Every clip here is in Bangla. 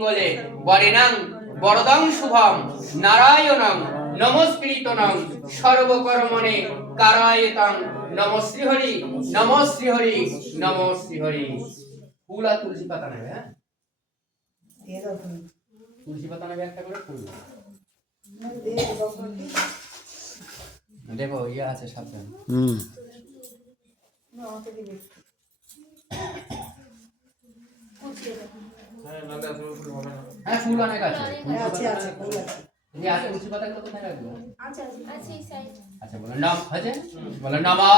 মঙ্গলে বরেণাং বরদং শুভম নারায়ণং নমস্কৃতং সর্বকর্মণে কারায়তাং নমঃ শ্রীহরি নমঃ শ্রীহরি নমঃ শ্রীহরি। ফুল আর তুলসী পাতা নেবে, হ্যাঁ তুলসী পাতা নেবে একটা করে, ফুল দেখো ইয়ে আছে সাবধান। হ্যাঁ ফুল অনেক আছে, তুলসী পাতা গুলো কোথায় রাখবো? আচ্ছা বলো নাম আছে, বলো নমা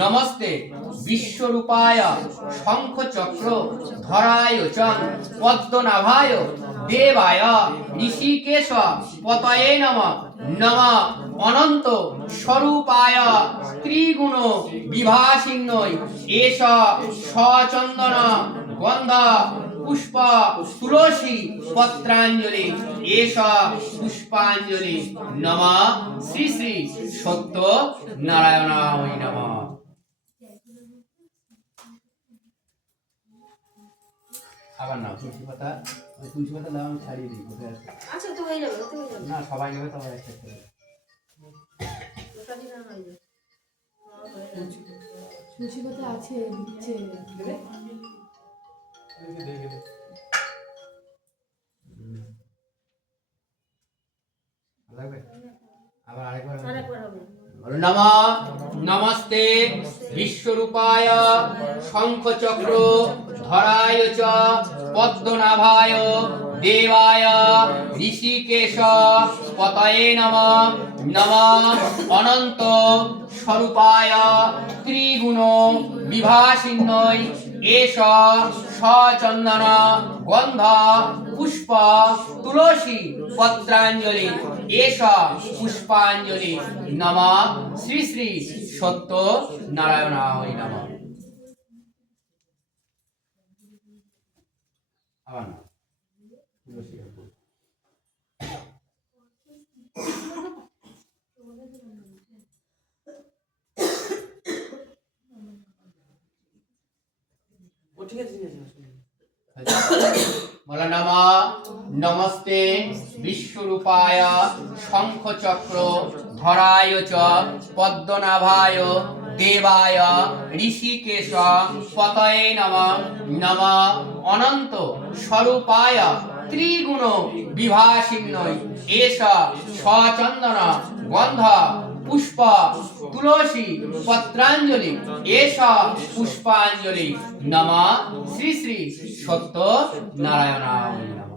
নমস্তে বিশ্বরূপায় শঙ্খ চক্র ধরায় চ পদ্মনাভায় দেবায় ঋষিকেশ পতয়ে নমঃ নমঃ অনন্ত স্বরূপায় ত্রিগুণ বিভাসিন্নৈ এষ সচন্দন গন্ধ পুষ্প তুলসী পত্রাঞ্জলি এষ পুষ্পাঞ্জলি নমঃ শ্রী শ্রী সত্য নারায়ণায় নমঃ। আবার নাও তুলসী পাতা দাও, আমি ছাড়িয়ে দিই কোথায় আছে। আচ্ছা তো হয়ে যাবে, তো হয়ে যাবে না সবাই নেবে তো একটা করে। তুলসী পাতা আছে, দিচ্ছে দেবে। আবার আরেকবার হবে। নমঃ নমস্তে বিশ্বরূপায় শঙ্খ চক্র ধরায় চ পদ্মনাভায় দেবায় ঋষিকেশ পতয়ে নমঃ নমঃ অনন্ত স্বরূপায় ত্রিগুণ বিভাসিন্নৈ এষ সচন্দন গন্ধ পুষ্প তুলসী পত্রাঞ্জলি এষ পুষ্পাঞ্জলি নমঃ শ্রী শ্রী সত্য নারায়ণায় নমঃ। আবার না তুলসী বলো নমঃ নমস্তে বিশ্বরূপায় শঙ্খ চক্র ধরায় চ পদ্মনাভায় দেবায় ঋষিকেশ পতয়ে নমঃ নমঃ অনন্ত স্বরূপায় ত্রিগুণ বিভাসিন্নৈ এষ সচন্দন গন্ধ পুষ্প তুলসী পত্রাঞ্জলি এষ পুষ্পাঞ্জলি নমঃ শ্রী শ্রী সত্য নারায়ণায় নমঃ।